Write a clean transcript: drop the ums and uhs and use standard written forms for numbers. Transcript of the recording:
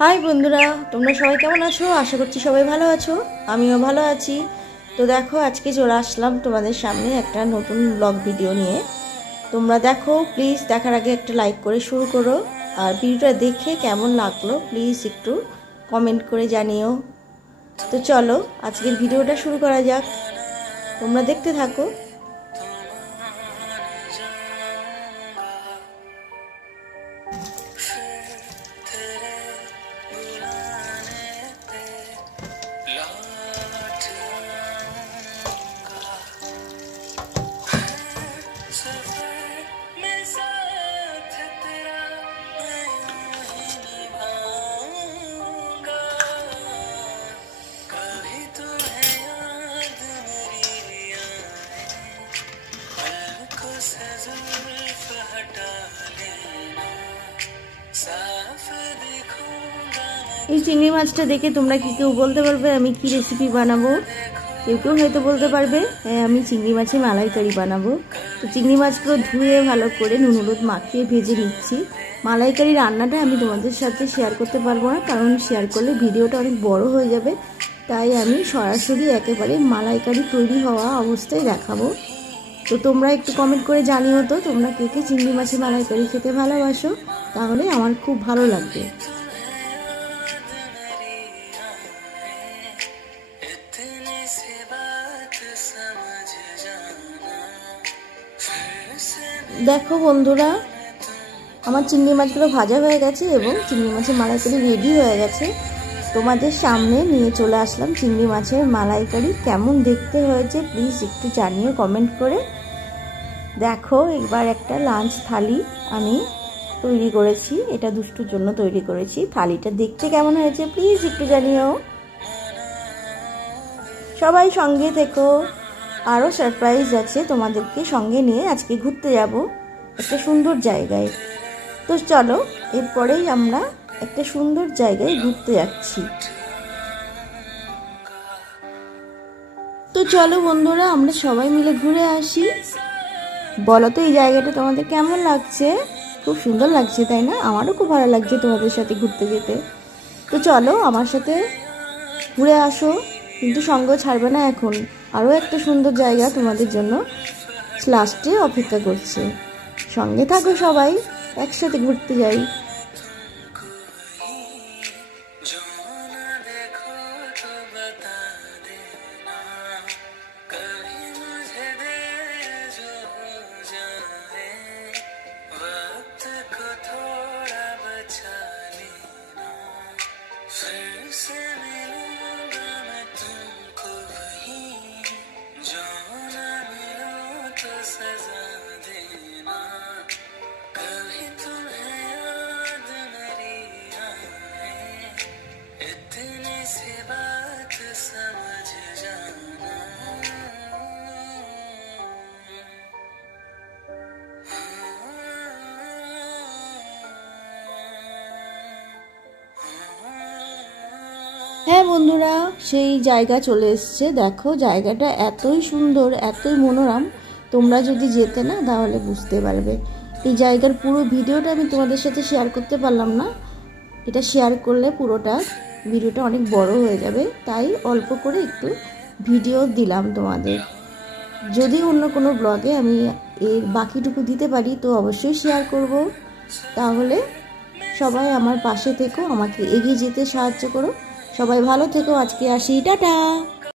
High বন্ধুরা, তোমরা সবাই কেমন আছো? আশা করছি সবাই ভালো আছো। আমিও ভালো আছি। তো দেখো, আজকে চলে আসলাম তোমাদের সামনে একটা নতুন ব্লগ ভিডিও নিয়ে। তোমরা দেখো, প্লিজ দেখার আগে একটা লাইক করে শুরু করো। আর ভিডিওটা দেখে কেমন লাগলো প্লিজ একটু কমেন্ট করে জানিও। তো চলো আজকের ভিডিওটা শুরু করা যাক, তোমরা দেখতে থাকো। এই চিংড়ি মাছটা দেখে তোমরা কি কেউ বলতে পারবে আমি কি রেসিপি বানাবো? কেউ কেউ হয়তো বলতে পারবে আমি চিংড়ি মাছের মালাইকারি বানাবো। তো চিংড়ি মাছগুলো ধুয়ে ভালো করে নুন হলুদ মাখিয়ে ভেজে নিচ্ছি। মালাইকারি রান্নাটা আমি তোমাদের সাথে শেয়ার করতে পারবো না, কারণ শেয়ার করলে ভিডিওটা অনেক বড় হয়ে যাবে। তাই আমি সরাসরি একেবারে মালাইকারি তৈরি হওয়া অবস্থায় দেখাবো। তো তোমরা একটু কমেন্ট করে জানিও তো তোমরা কে কে চিংড়ি মাছের মালাইকারি খেতে ভালোবাসো, তাহলে আমার খুব ভালো লাগবে। দেখো বন্ধুরা, আমার চিংড়ি মাছগুলো ভাজা হয়ে গেছে এবং চিংড়ি মাছের মালাইকারি রেডি হয়ে গেছে। তোমাদের সামনে নিয়ে চলে আসলাম চিংড়ি মাছের মালাইকারি। কেমন দেখতে হয়েছে প্লিজ একটু জানিও কমেন্ট করে। দেখো, এবার একটা লাঞ্চ থালি আমি তৈরি করেছি, এটা দুষ্টুর জন্য তৈরি করেছি। থালিটা দেখতে কেমন হয়েছে প্লিজ একটু জানিও। সবাই সঙ্গে থেকো, আরও সারপ্রাইজ আছে তোমাদেরকে সঙ্গে নিয়ে আজকে ঘুরতে যাব একটা সুন্দর জায়গায়। তো চলো, এরপরেই আমরা একটা সুন্দর জায়গায় ঘুরতে যাচ্ছি। তো চলো বন্ধুরা, আমরা সবাই মিলে ঘুরে আসি। বলো তো এই জায়গাটা তোমাদের কেমন লাগছে? খুব সুন্দর লাগছে তাই না? আমারও খুব ভালো লাগছে তোমাদের সাথে ঘুরতে যেতে। তো চলো আমার সাথে ঘুরে আসো, কিন্তু সঙ্গ ছাড়বে না এখন। আরও একটা সুন্দর জায়গা তোমাদের জন্য লাস্টে অপেক্ষা করছে। সঙ্গে থাকো সবাই, একসাথে ঘুরতে যাই। হ্যাঁ বন্ধুরা, সেই জায়গা চলে এসছে। দেখো জায়গাটা এতই সুন্দর, এতই মনোরম, তোমরা যদি যেতে না তাহলে বুঝতে পারবে। এই জায়গার পুরো ভিডিওটা আমি তোমাদের সাথে শেয়ার করতে পারলাম না, এটা শেয়ার করলে পুরোটা ভিডিওটা অনেক বড় হয়ে যাবে, তাই অল্প করে একটু ভিডিও দিলাম তোমাদের। যদি অন্য কোনো ব্লগে আমি এর বাকিটুকু দিতে পারি তো অবশ্যই শেয়ার করব। তাহলে সবাই আমার পাশে থেকো, আমাকে এগিয়ে যেতে সাহায্য করো। সবাই ভালো থেকো, আজকে আসি, টাটা।